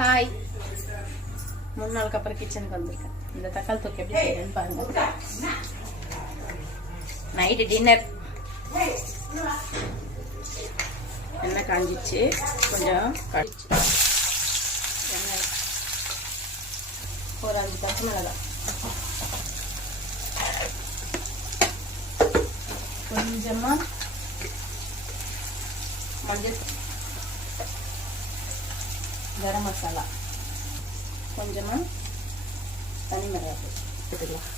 Hi மூணு நாளுக்கு அப்புறம் கிச்சனுக்கு வந்திருக்கேன். இந்த தக்காளி தொக்கு எப்படி செய்யணும்னு பாருங்க. நைட்டு டின்னர் எண்ணெய் காஞ்சிச்சு. கொஞ்சம் கழிச்சு எண்ணெய். ஒரு அஞ்சு பச்சை மிளகாய். கொஞ்சமாக மஞ்சள் கரம் மசாலா. கொஞ்சமா தனி மிளகாய் போட்டுக்கலாம்.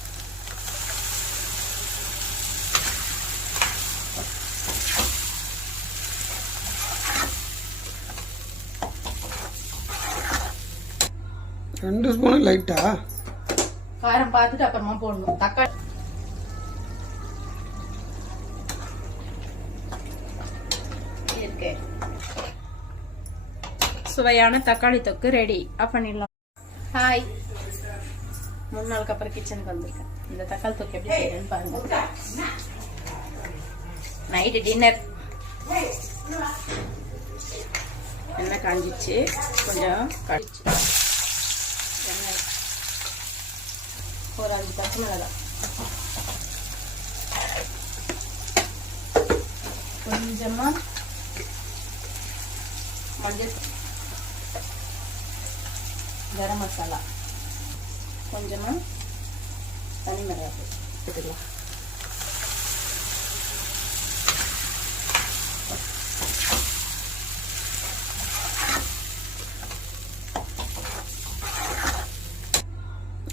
ரெண்டு ஸ்பூனு லைட்டா காரம் பார்த்துட்டு அப்புறமா போடணும். தக்காளி இருக்கு சுவையான தக்காளி தொக்கு ரெடி ஆஃப் பண்ணிடலாம் ஹாய் மூணு நாளுக்கு அப்புறம் கிச்சனுக்கு வந்திருக்கேன். இந்த தக்காளி தொக்கு எப்படி செய்யணும்னு பாருங்க. நைட்டு டின்னர் எண்ணெய் காஞ்சிச்சு. கொஞ்சம் கழிச்சு எண்ணெய். ஒரு அஞ்சு பச்சை மிளகாய். கொஞ்சமாக மஞ்சள் கரம் மசாலா. கொஞ்சமா தனி மிளகாய் போட்டுக்கலாம்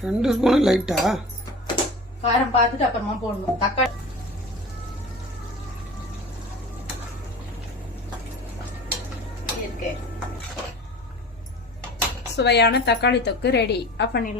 ரெண்டு ஸ்பூனு லைட்டா காரம் பார்த்துட்டு அப்புறமா போடணும். தக்காளி. இருக்கு. சுவையான தக்காளி தொக்கு ரெடி ஆஃப் பண்ணிடலாம்